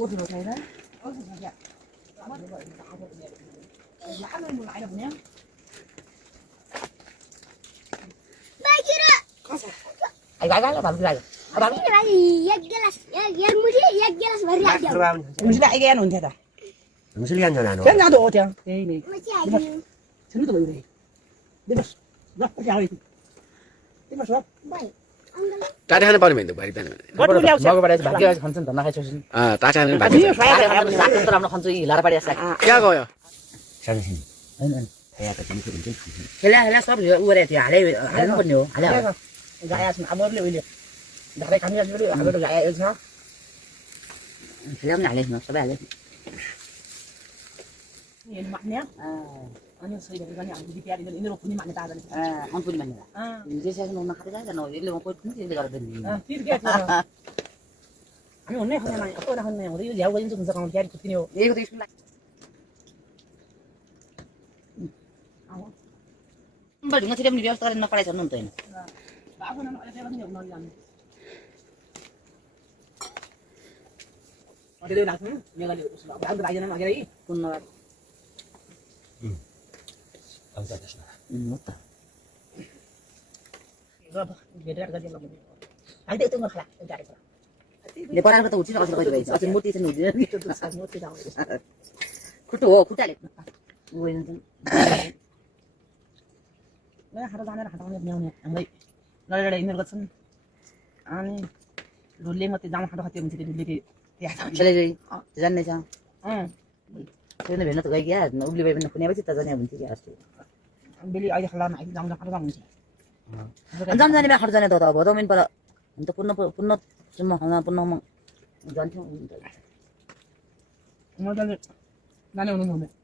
옷으로 되나? Ay gala baru lagi. Abang ini lagi ya gelas ya baru aja 음식이 이게 안 온대다. 음식이 한 잔. 그냥 나도 어장. 네. masih aja 저리도 왜 그래? 내가 나 그렇게 하고 있어. 이거 좋아. baik 따뜻한 하나 빠르면 돼. 말이 되는. 먹어봐야지. 맛있게 한잔 더 나가 주신. 아, 따뜻한 아, 맛이. 비벼 줘야 돼. 나도 사람 한주 라라 버렸어. 야고요. 선생. 응. 해야 돼. 좀 좀. 헬라 서브 우레 뒤 아래 아는 분요. 알아. 가야 좀 아무리 올려. 나래 가면 우리 아무리 가야 해서. 헬라 알래 너 서브 알래. 얘 맞냐? 아. 아니 소리가 이거는 안 되게 이거는 이대로 분이 많이 따더니. 아, 한 분이 맞냐. 아. 이제 세상 너무 하다가 너 일로 먹고 근데 내가 그러더니. 아, 뒤게 해서. 아니 오늘 하나만 또 나왔네. 우리 야구 인증 분석 가면 기다리 좋더니요. 이거 되게 싶나. 한발 중간 트램 리뷰 스타일은 나빠라 저는 또. 나고는 어제 내가 그냥 오늘 안. 어제 나서는 내가 웃어. 나도 나이는 막이래. 군나. 감사합니다. 못다. 이거 얘들 가지고 먹는 거. 알때 어떤 거 하라. 잘했어. 내 바람 것도 우치가 가지고 가지고 아직 못 뛰는 우리. 저도 잘 못하고 있어. 그것도 굿달래. 뭐 있는 내가 하루도 안 해라 하다 보면 그냥 안 돼. 너를 있는 것은 아니 롤링 어때 나만 하루 갔다 오면 되게 롤링이 야 젤레 되잖네. 응. 그런데 맨날 또 얘기야. 우리 왜 맨날 보내고 있다 전에 문제지 알았어. 밀리 아이 할라면 아이 장장 하루 가면 돼. 안잠자니면 하루 전에 더 뭐더민 봐라. 또 분노 좀 하나 분노 뭐 저한테 정말 잘 나는 오는 놈에.